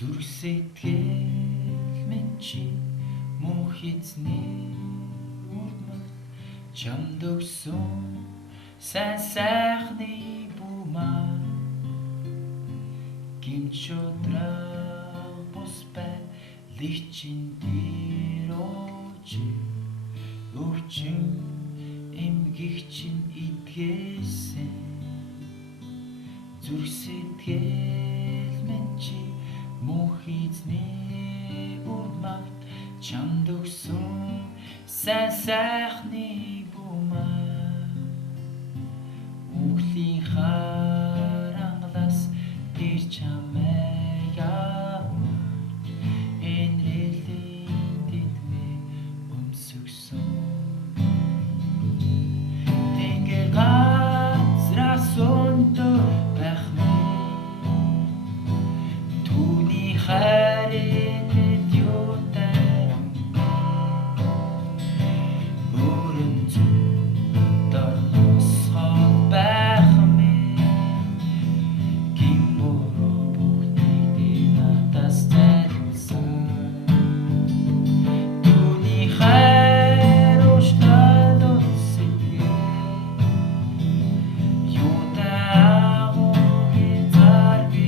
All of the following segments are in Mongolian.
Зүрх сэтгэл минь чи мөнх эзний урмаг чамд өгсөн сайн сайхны бумаа гимч удраг бус бай личин дээр очи өвчин эмгэгчин идгээсэн зүрх сэтгэл минь чи мөнх эзний урмагт чамд өгсөн сайн сайхны бумаа үхлийн харангалаас тэр чамайг авч энэлийн дидмээ өмсгсөн тэнгэр газраас өндөр байх түүний хайрын юутай бүрэн дорносхол байх гин буруу бүхнийг надаас зайлсан түүний хайр ууштай дурсэгэ юутай агуугийн зар би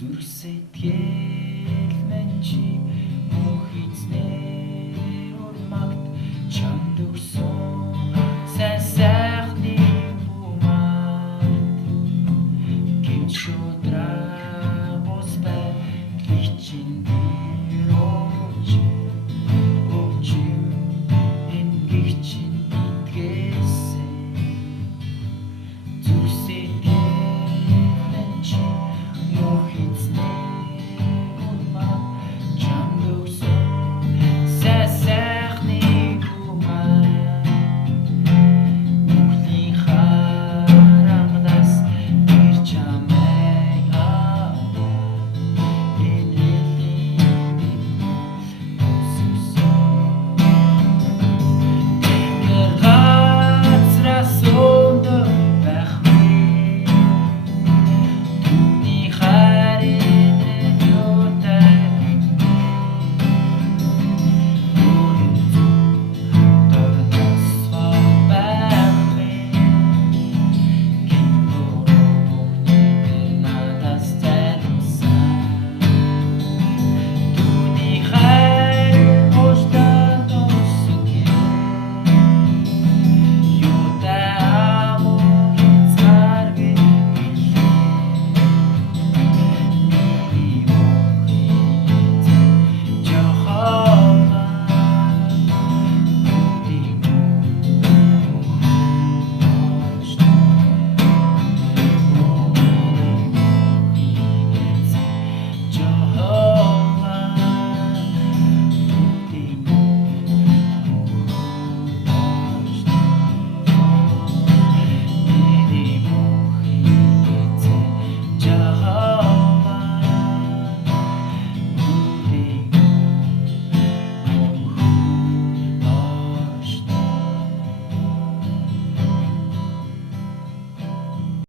зүрх сэтгэл